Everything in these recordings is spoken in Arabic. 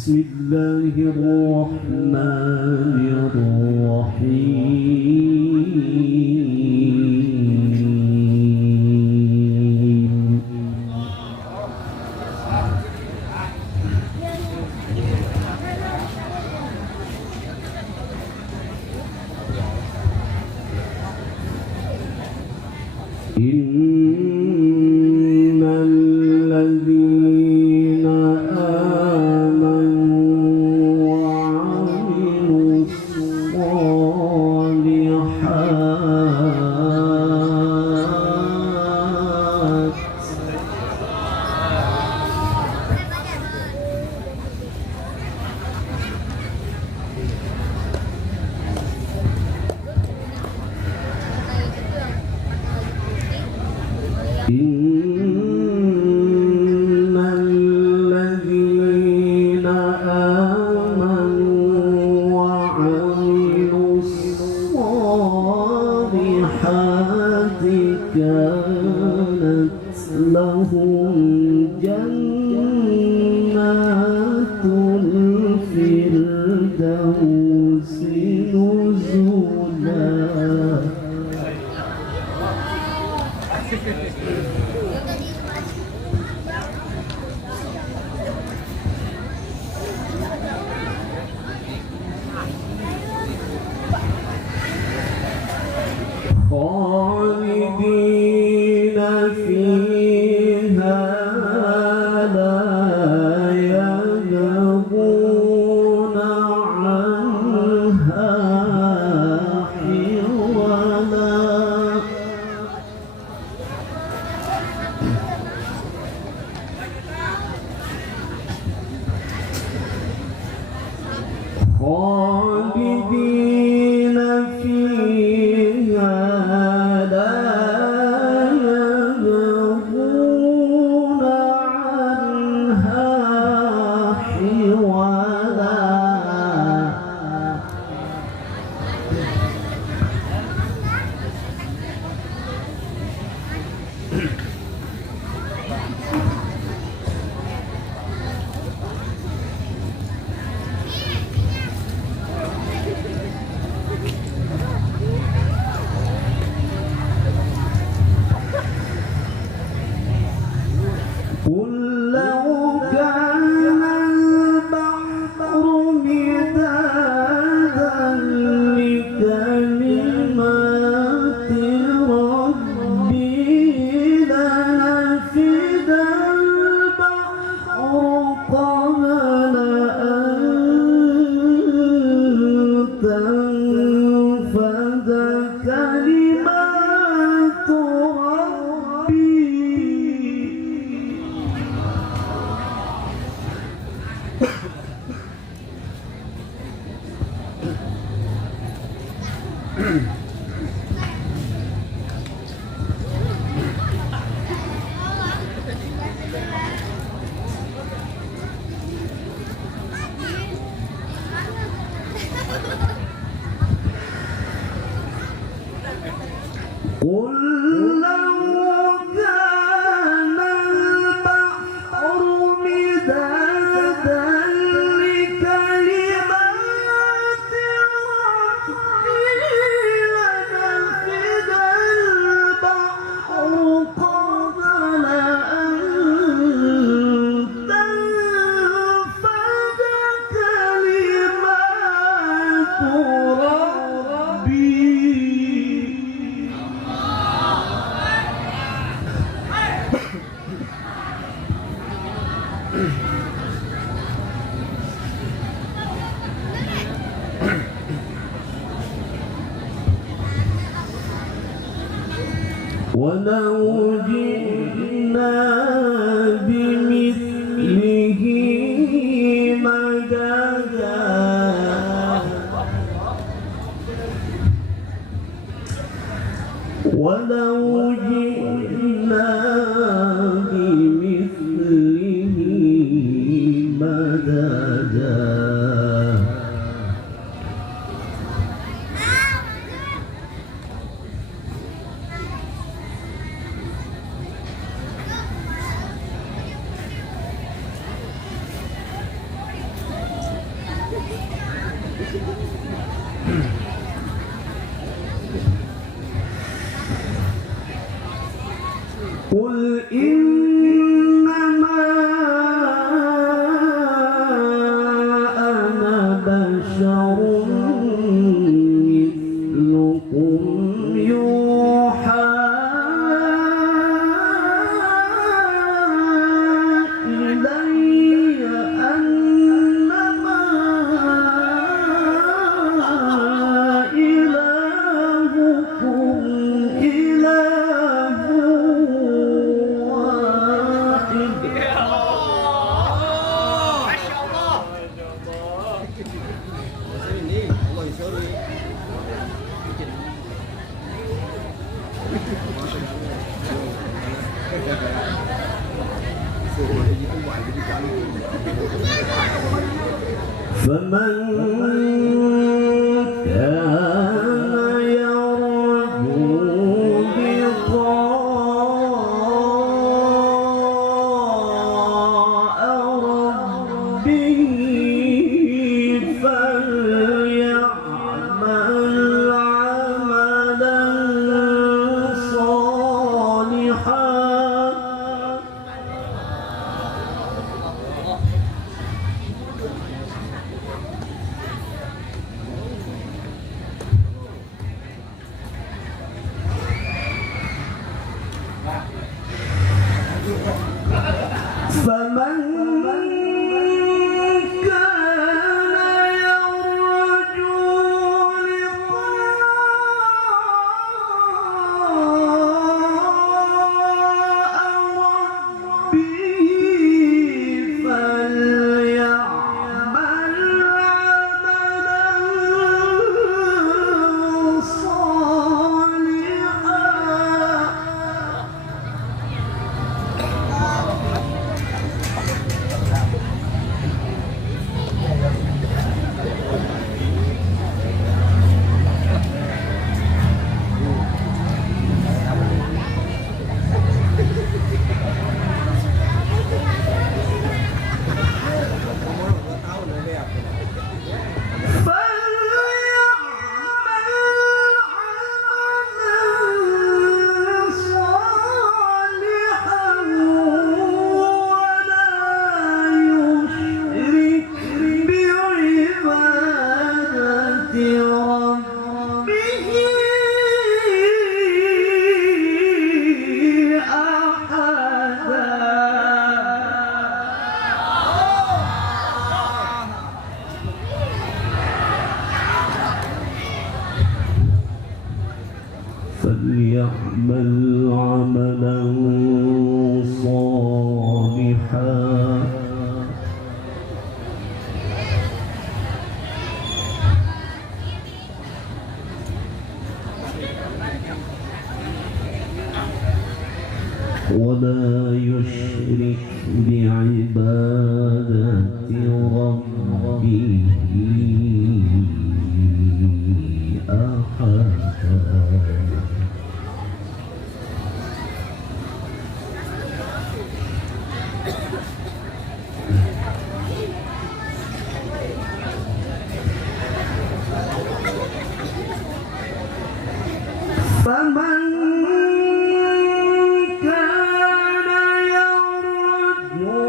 بسم الله الرحمن الرحيم إن الذين آمنوا وعملوا الصالحات إن الذين آمنوا وعملوا الصالحات كانت لهم جنات الفردوس نزلا خالدين فيها لا يبغون عنها حولا خالدين فيها لا يبغون عنها حولا قل لو كان البحر مدادا لكلمات ربي لنفد البحر قبل أن تنفد كلمات ربي قل لو كان البحر مدادا لكلمات ربي لنفد البحر قبل أن تنفد كلمات ربي ولو جئنا بمثله مددا ولو جئنا بمثله مددا إنما أنا بشر مثلكم يوحى إلي أنما إلهكم إله واحد. ما شاء الله. الله يسوي. فمن كان يرجو لقاء ربه فليعمل عملا صالحا فمن كان يرجو لقاء ربه فليعمل عملا صالحا فليعمل عملا صالحا ولا يشرك بعبادة ربه أحدا. فمن كان يرجو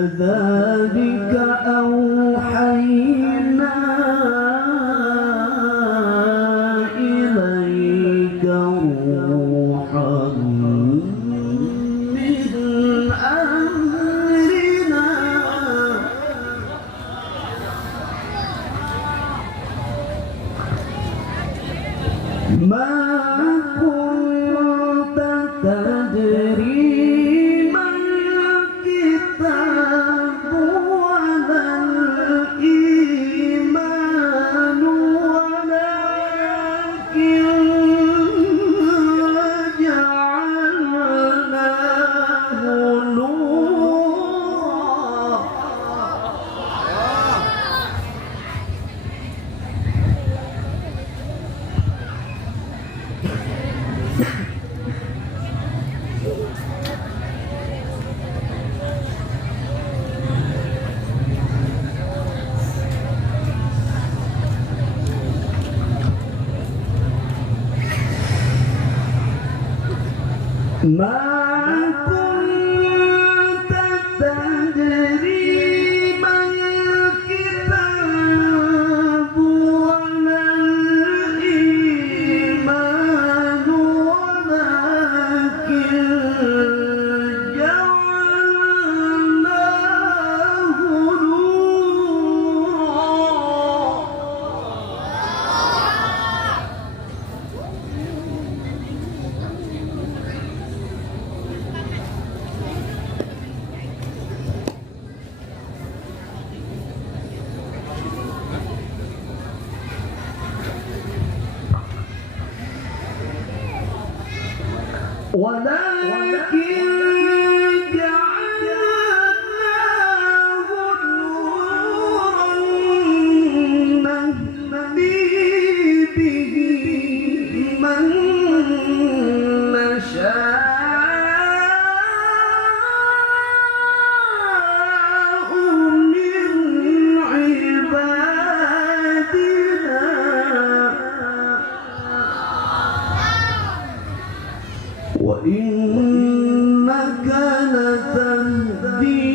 وكذلك أوحينا إليك روحا من أمرنا ما كنت تدري ما كنت تدري ما الكتاب ولا الإيمان ولكن جعلناه ولكن جعلناه نورا نهدي به من نشاء من عبادنا وإنك لتهدي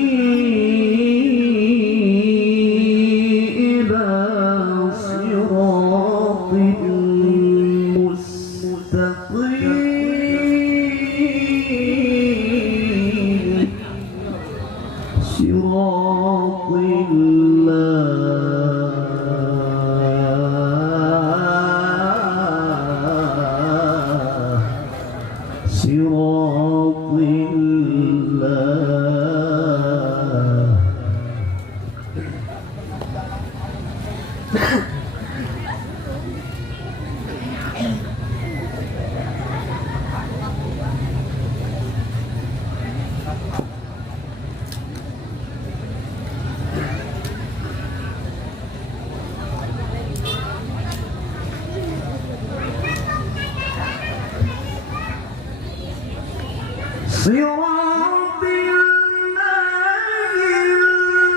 إلى صراط مستقيم صراط صراط الله صراط الله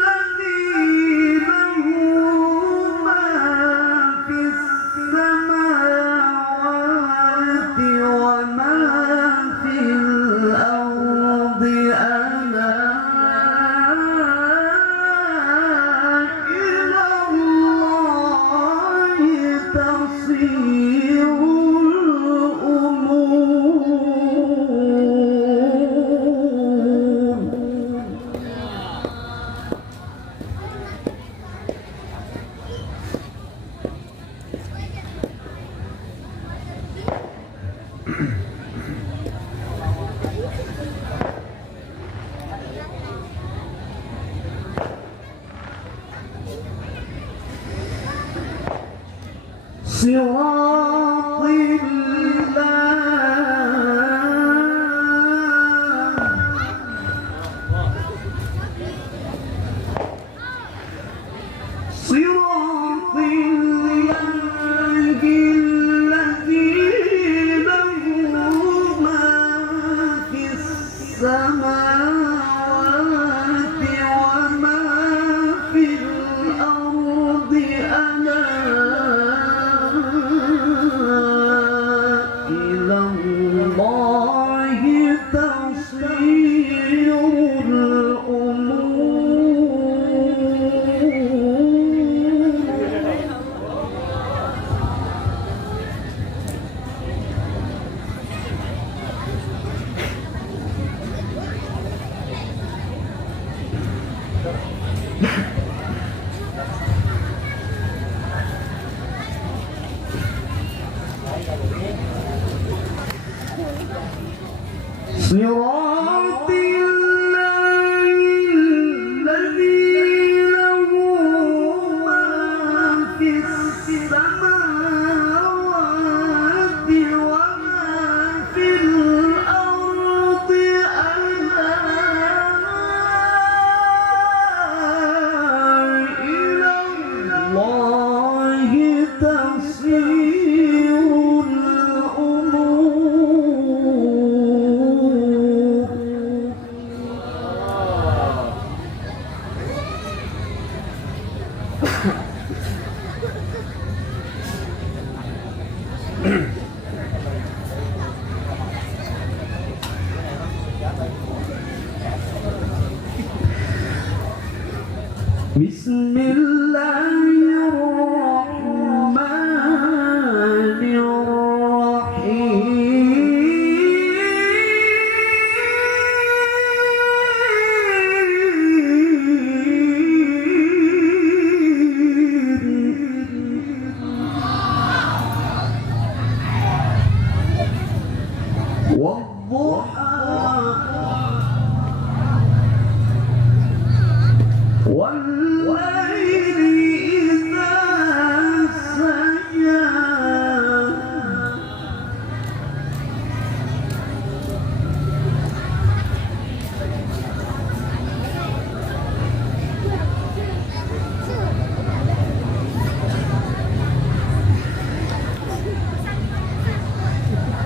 الذي له ما في السماوات وما في الأرض ألا إلى الله تصير الأمور صراط صراط الله الذي له ما في السماوات وما في الأرض ألا إلى الله تصير الأمور. صراط الله الذي له ما في السماوات وما في الأرض ألا إلى الله تصير الأمور. بسم الله الرحمن الرحيم والضحى والليل إذا سجى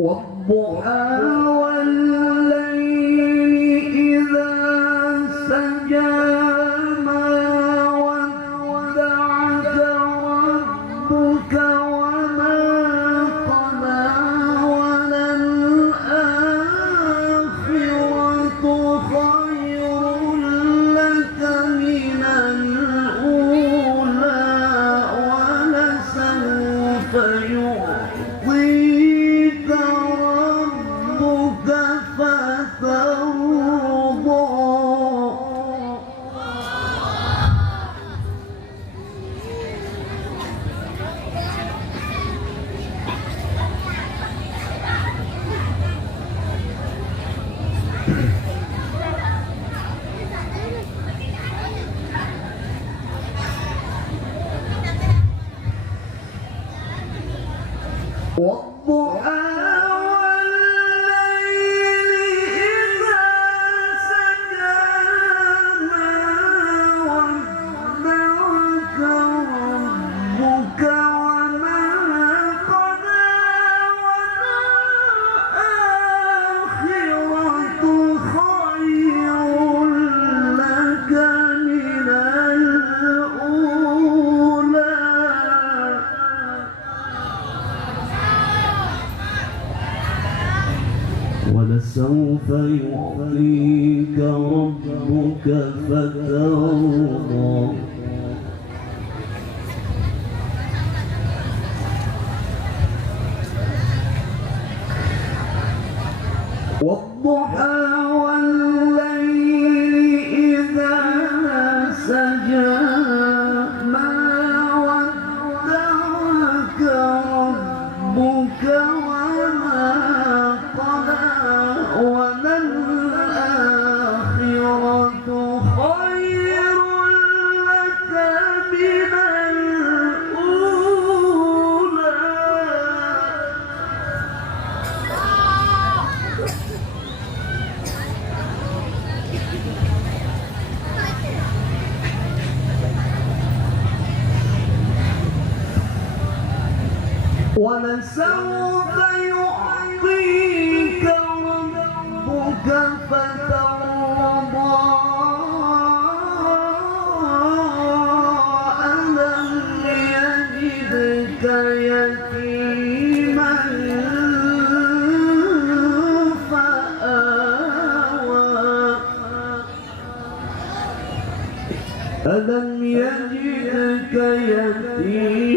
والضحى والليل إذا سجى ما ودعك ربك وما قلى وللآخرة خير لك من الأولى ولسوف يعطيك ربك فترضى. والضحى والليل إذا سجى ما ودعك ربك وما قلى وللآخرة خير لك من الأولى ولسوف يعطيك ربك فترضى. والضحى والليل إذا سجى ما ودعك ربك وما ولسوف يعطيك ربك فترضى ألم يجدك يتيما فآوى ألم يجدك يتيما